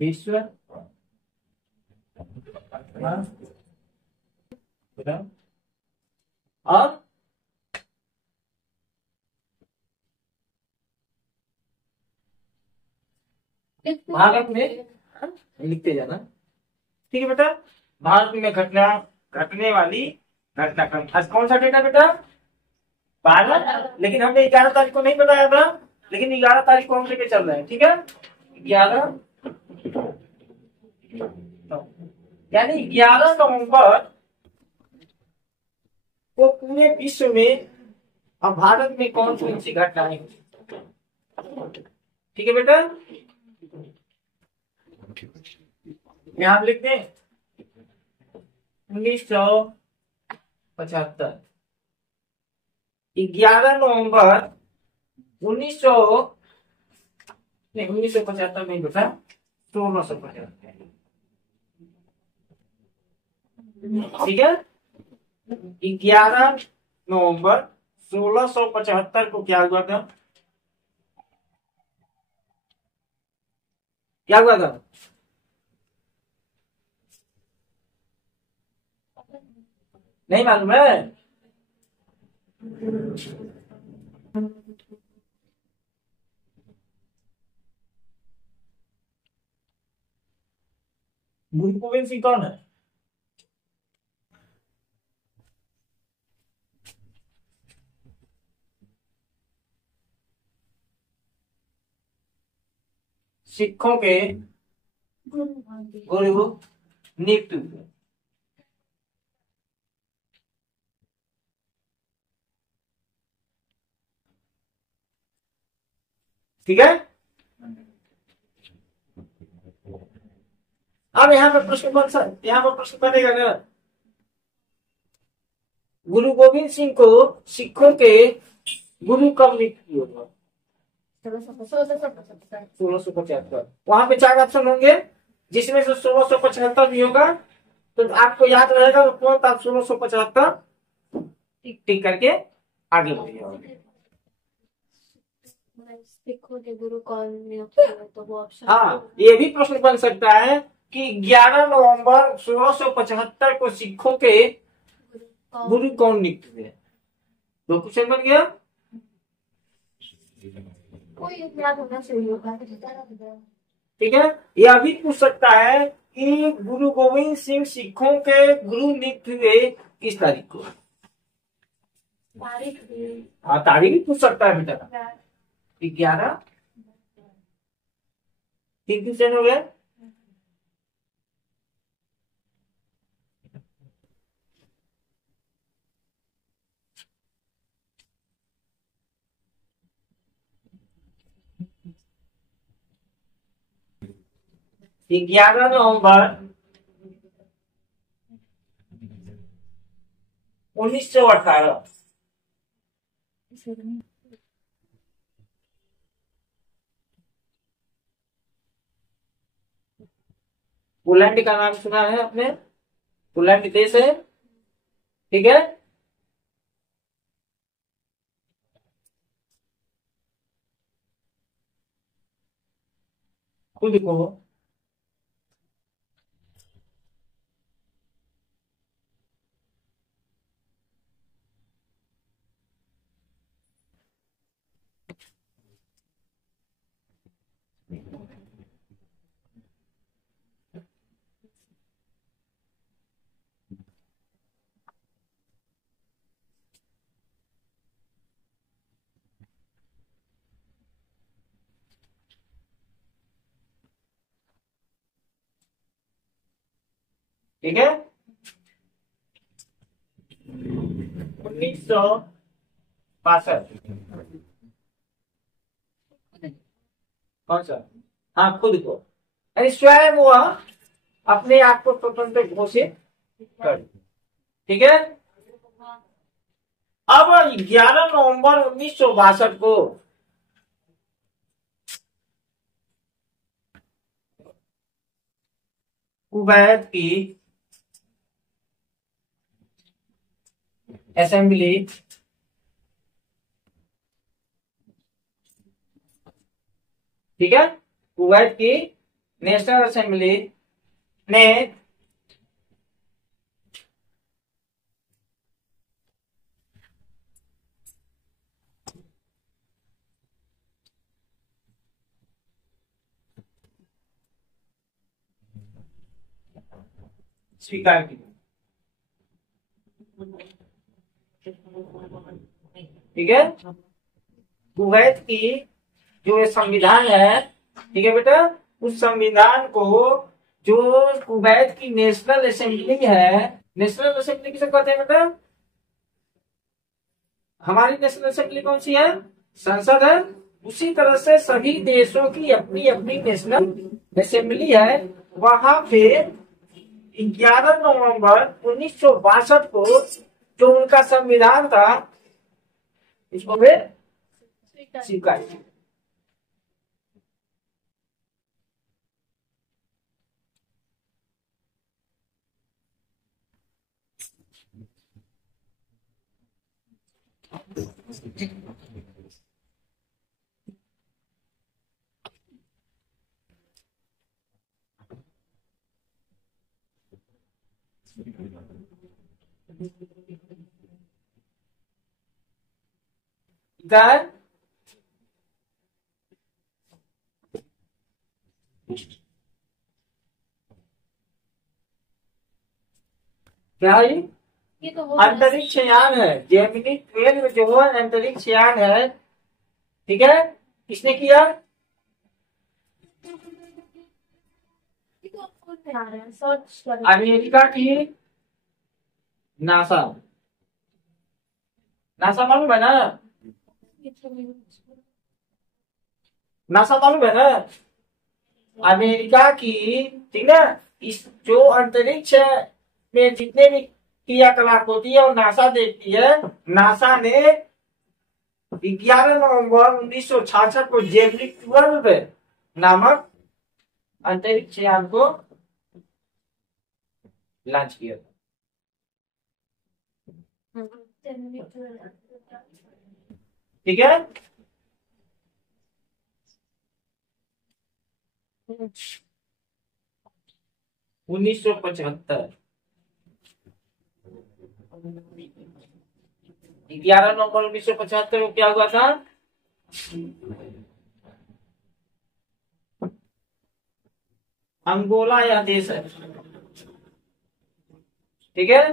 विश्व, हाँ, बताओ। और भारत में, हाँ, लिखते जाना। ठीक है बेटा। भारत में घटना, घटने वाली घटनाक्रम। आज कौन सा डेटा बेटा? 12। लेकिन हमने 11 तारीख को नहीं बताया था, लेकिन 11 तारीख को हम लेके चल रहे हैं। ठीक है, 11, यानी 11 नवंबर को पूरे विश्व में और भारत में कौन कौन सी घटनाएं हुई। ठीक है बेटा, यहां लिखते हैं 1975। 11 नवंबर 1900 नहीं, 1975 नहीं बेटा, 1675। ठीक है, 11 नवंबर 1675 को क्या हुआ था? क्या हुआ था? नहीं मालूम है? गुरु गोविंद सिंह कौन है? सिखों के गुरु नियुक्त हुए। ठीक है, अब यहाँ पे प्रश्न बन सकता, यहाँ पर प्रश्न बनेगा ना, गुरु गोविंद सिंह को सिखों के गुरु कब नियुक्त हुआ? 1675। वहां पे 4 ऑप्शन होंगे, जिसमें से 1675 भी होगा, तो आपको याद रहेगा तो तुरंत आप 1675 टिक टिक करके आगे बढ़िए। सिखों के गुरु कौन नियुक्त हुए, तो वो ऑप्शन। हाँ, ये भी प्रश्न बन सकता है कि 11 नवंबर 1675 को सिखों के गुरु कौन नियुक्त हुए। दो क्वेश्चन बन गया। कोई याद होना चाहिए होगा। ठीक है, यह भी पूछ सकता है कि गुरु गोविंद सिंह सिखों के गुरु नियुक्त हुए किस तारीख को। तारीख भी। हाँ, तारीख भी पूछ सकता है बेटा। 11, 3 क्वेश्चन हो गए। कि 11 नवंबर 1918 पोलैंड का नाम सुना है आपने? पोलैंड देश है। ठीक है, खुद लिखो। ठीक है, 1962। कौन सा? हाँ, खुद को, यानी स्वयं वह अपने आप को स्वतंत्र घोषित कर। ठीक है, अब 11 नवंबर 1962 को कुवैत की असेंबली ठीक है, कुवैत की नेशनल असेंबली ने स्वीकार की। ठीक है, कुवैत की जो ये संविधान है, ठीक है बेटा, उस संविधान को जो कुवैत की नेशनल असेंबली है, नेशनल असेंबली किसे कहते हैं बेटा? हमारी नेशनल असेंबली कौन सी है? संसद है। उसी तरह से सभी देशों की अपनी अपनी नेशनल असेंबली है। वहां पे 11 नवंबर 1962 को जो उनका संविधान था, इसको वे स्वीकार किया। इधर क्या है? ये तो वो अंतरिक्ष यान है, जेमिनी 12 जो है अंतरिक्ष यान है। ठीक है, किसने किया? ये तो खुद में आ रहा है, सर्च कर। अमेरिका की नासा। नासा मालूम है ना? नासा मालूम है ना? अमेरिका की, ठीक है, इस जो अंतरिक्ष में जितने भी क्रियाकलाप होती है वो नासा देखती है। नासा ने 11 नवंबर 1966 को जेमिनी 12 नामक अंतरिक्ष यान को लॉन्च किया था। ठीक है, 1975 11 नवंबर 1975 को क्या हुआ था? अंगोला या देश है, ठीक है,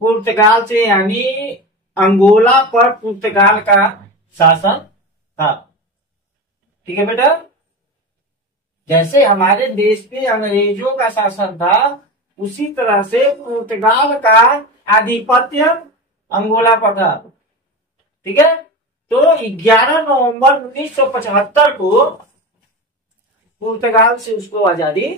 पुर्तगाल से, यानी अंगोला पर पुर्तगाल का शासन था। ठीक है बेटा, जैसे हमारे देश पे अंग्रेजों का शासन था, उसी तरह से पुर्तगाल का आधिपत्य अंगोला पर था। ठीक है, तो 11 नवंबर 1975 को पुर्तगाल से उसको आजादी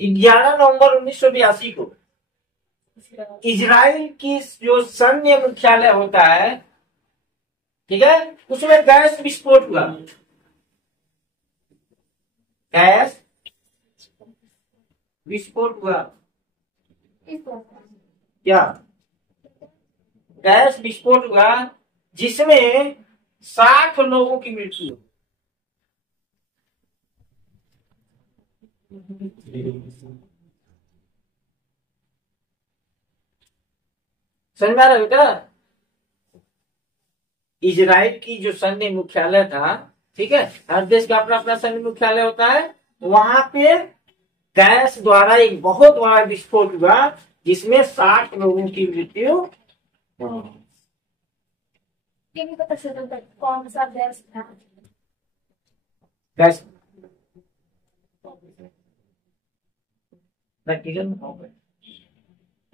ग्यारह नवंबर 1982 को इजराइल की जो सैन्य मुख्यालय होता है, ठीक है, उसमें गैस विस्फोट हुआ। गैस विस्फोट हुआ। क्या? गैस विस्फोट हुआ जिसमें 60 लोगों की मृत्यु हुई। समझ में आ रहा है बेटा? इजराइल की जो सैन्य मुख्यालय था, ठीक है, हर देश का अपना अपना सैन्य मुख्यालय होता है। वहां पे गैस द्वारा एक बहुत बड़ा विस्फोट हुआ जिसमें 60 लोगों की मृत्यु हुई। ये नहीं पता चला कौन सा गैस था। गैस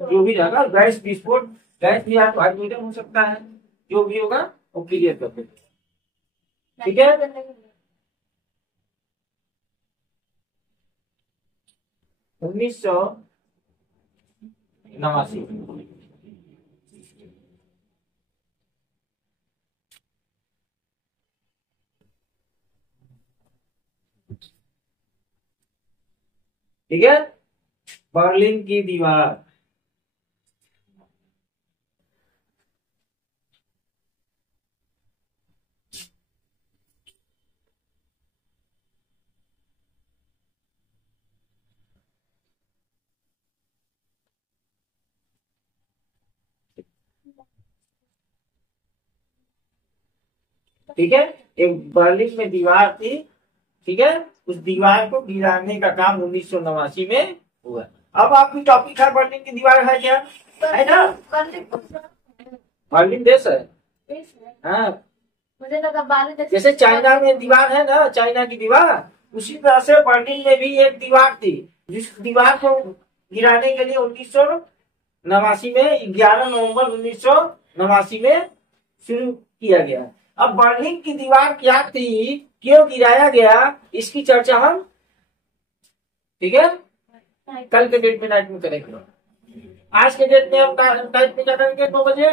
जो भी रहेगा, गैस विस्फोट, गैस भी आपको हाइड्रोजन हो सकता है, जो भी होगा वो क्लियर कर देते। ठीक है, 1989। ठीक है, बर्लिन की दीवार। ठीक है, एक बर्लिन में दीवार थी। ठीक है, उस दीवार को गिराने का काम 1989 में हुआ। अब आपकी टॉपिक है बर्लिन की दीवार है क्या, है ना? बर्लिन देश है। हाँ, मुझे लगा बाल जैसे चाइना में दीवार है ना, चाइना की दीवार, उसी तरह से बर्लिन में भी एक दीवार थी जिस दीवार को गिराने के लिए 1989 में 11 नवंबर 1989 में शुरू किया गया। अब बर्लिन की दीवार क्या थी, क्यों गिराया गया, इसकी चर्चा हम, ठीक है, कल के डेट में नाइट में करेंगे। आज के डेट में हम नाइट में क्या करेंगे, 9 बजे।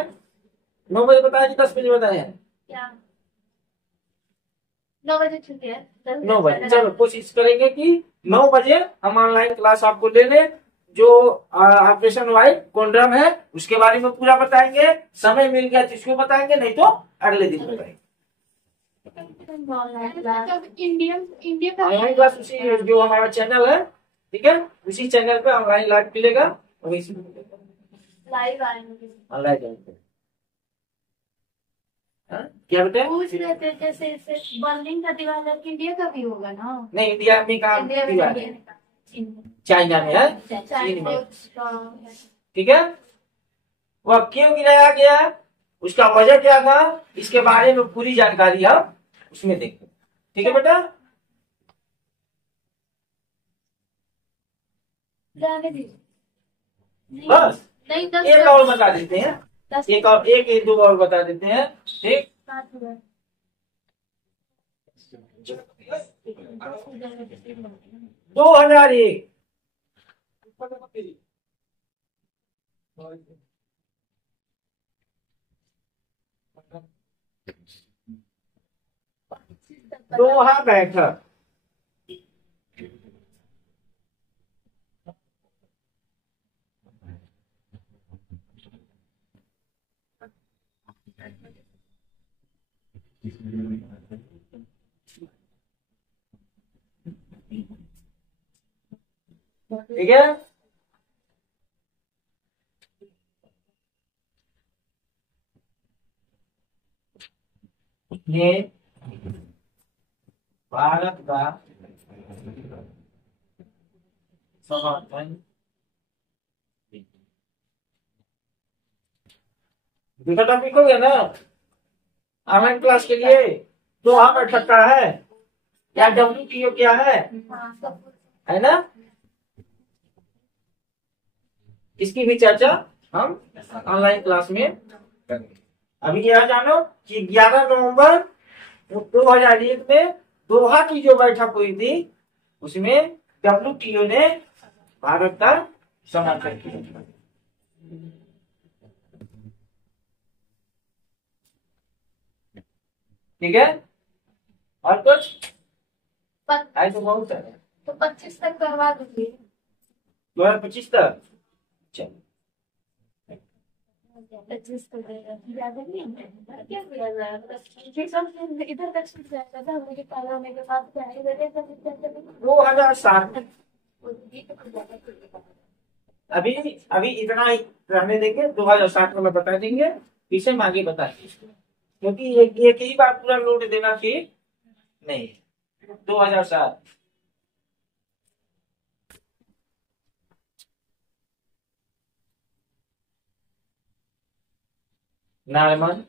9 बजे बताया कि 10 बजे बताया है? क्या 9 बजे छुट्टी है? 9 बजे, चलो कोशिश करेंगे कि 9 बजे हम ऑनलाइन क्लास आपको ले लें। जो ऑपरेशन वाइड कॉन्डम है उसके बारे में पूरा बताएंगे, समय मिल गया तो इसको बताएंगे, नहीं तो अगले दिन बताएंगे। इंडिया ऑनलाइन क्लास उसी जो हमारा चैनल है, ठीक है, उसी चैनल पे ऑनलाइन लाइव मिलेगा, लाइव आएंगे। ऑनलाइन। क्या बेटे? पूछ रहे थे जैसे बर्लिन का दीवार इंडिया का भी होगा ना? नहीं, इंडिया में का इंडिया में दीवार है, चाइना में है, चीन में। ठीक है, वह क्यों गिराया गया, उसका वजह क्या था, इसके बारे में पूरी जानकारी आप उसमें देखते। ठीक है बेटा, जाने दीजिए। बस नहीं, एक और बता देते हैं, एक और एक दो और बता देते हैं। ठीक, 2001 दोहा बैठक। ठीक है, ये भारत का समर्थन, दूसरा टॉपिक हो गया ना ऑनलाइन क्लास के लिए। दोहा बैठक का है या WTO क्या है ना, इसकी भी चर्चा हम ऑनलाइन क्लास में करेंगे। अभी यह जानो कि 11 नवंबर 2001 में दोहा की जो बैठक हुई थी उसमें WTO ने भारत का समर्थन किया। ठीक है, और कुछ आई तो बहुत है, तो 25 तक करवा दूंगी। 2025 तक। चलो 25 तक ज्यादा नहीं है क्या किया जाए, इधर तक छूट जाएगा था मेरे पास मेरे पास क्या है 2007। अभी अभी इतना ही रहने देंगे, 2007 में मैं बता देंगे, पीछे हम आगे बताएंगे, क्योंकि एक ही बार पूरा लोड देना चाहिए, नहीं, 2007। Norman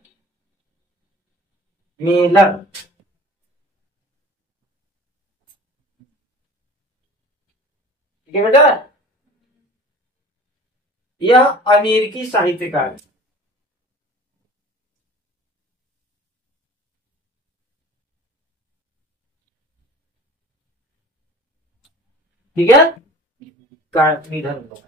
Mailer. ठीक है बेटा, यह अमेरिकी साहित्यकार है। ठीक है, का निधन हुआ।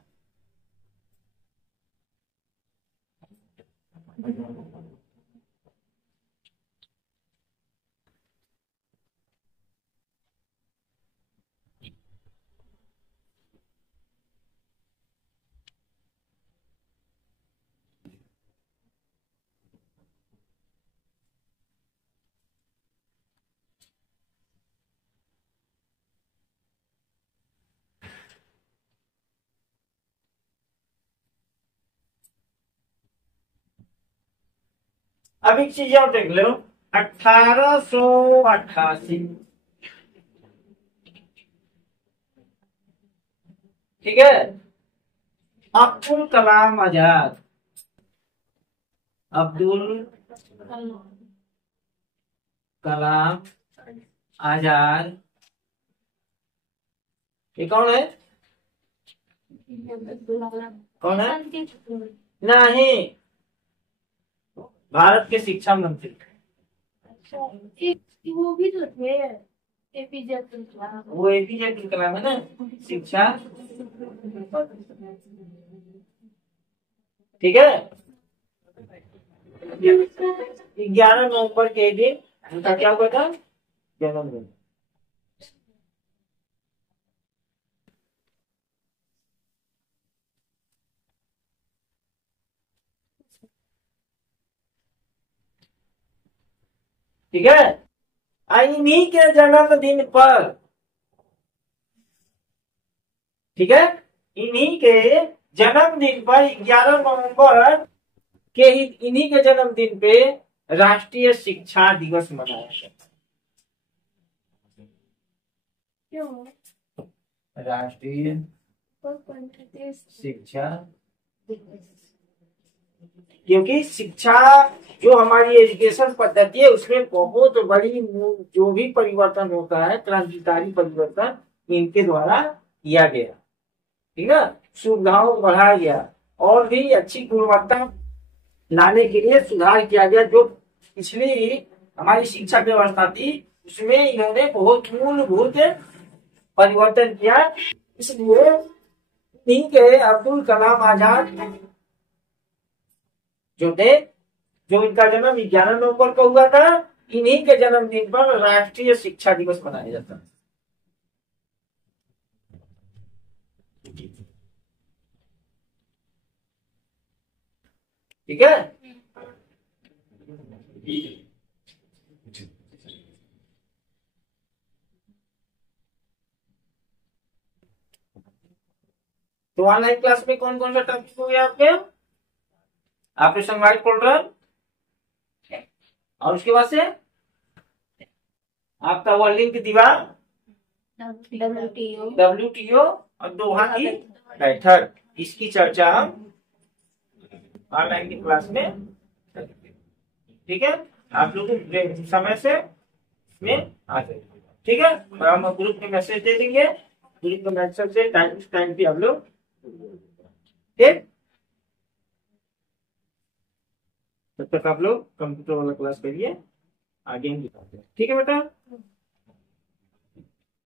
अब एक चीज और देख लो, 1888। ठीक है, अब्दुल कलाम आजाद, अब्दुल कलाम आजाद, ये कौन है? कौन है? नहीं, भारत के शिक्षा मंत्री। वो भी तो थे, एपीजे अब्दुल कलाम। वो एपीजे अब्दुल कलाम है ना, शिक्षा। ठीक है, 11 नवंबर के दिन उनका क्या हुआ था? जन्मदिन। ठीक है, इन्हीं के जन्मदिन पर, ठीक है, इन्हीं के जन्मदिन पर 11 नवंबर के ही, इन्हीं के जन्मदिन पे राष्ट्रीय शिक्षा दिवस मनाया जाता है। क्यों? राष्ट्रीय शिक्षा, क्योंकि शिक्षा जो हमारी एजुकेशन पद्धति है उसमें बहुत बड़ी जो भी परिवर्तन होता है, क्रांतिकारी परिवर्तन इनके द्वारा किया गया। ठीक है, सुविधाओं को बढ़ाया गया और भी अच्छी गुणवत्ता लाने के लिए सुधार किया गया। जो पिछली हमारी शिक्षा व्यवस्था थी उसमें इन्होंने बहुत मूलभूत परिवर्तन किया। इसलिए इन्हीं के अब्दुल कलाम आजाद जो थे, जो इनका जन्म 11 नवंबर को हुआ था, इन्हीं के जन्मदिन पर राष्ट्रीय शिक्षा दिवस मनाया जाता है। ठीक है, तो ऑनलाइन क्लास में कौन कौन सा टॉपिक हो गया आपके? ऑपरेशन वाइट कोल्ड्रन, और उसके बाद से आपका वर्लिंग की दीवार, WTO और दोहा की बैठक। इसकी चर्चा हम ऑनलाइन की क्लास में करेंगे। ठीक है, आप लोग समय से इसमें आ जाइए। ठीक है, और हम ग्रुप में मैसेज दे देंगे, ग्रुप में मैसेज से टाइम पे आप लोग। ठीक, तब तक आप लोग कंप्यूटर वाला क्लास करिए, आगे हम दिखाते हैं। ठीक है बेटा।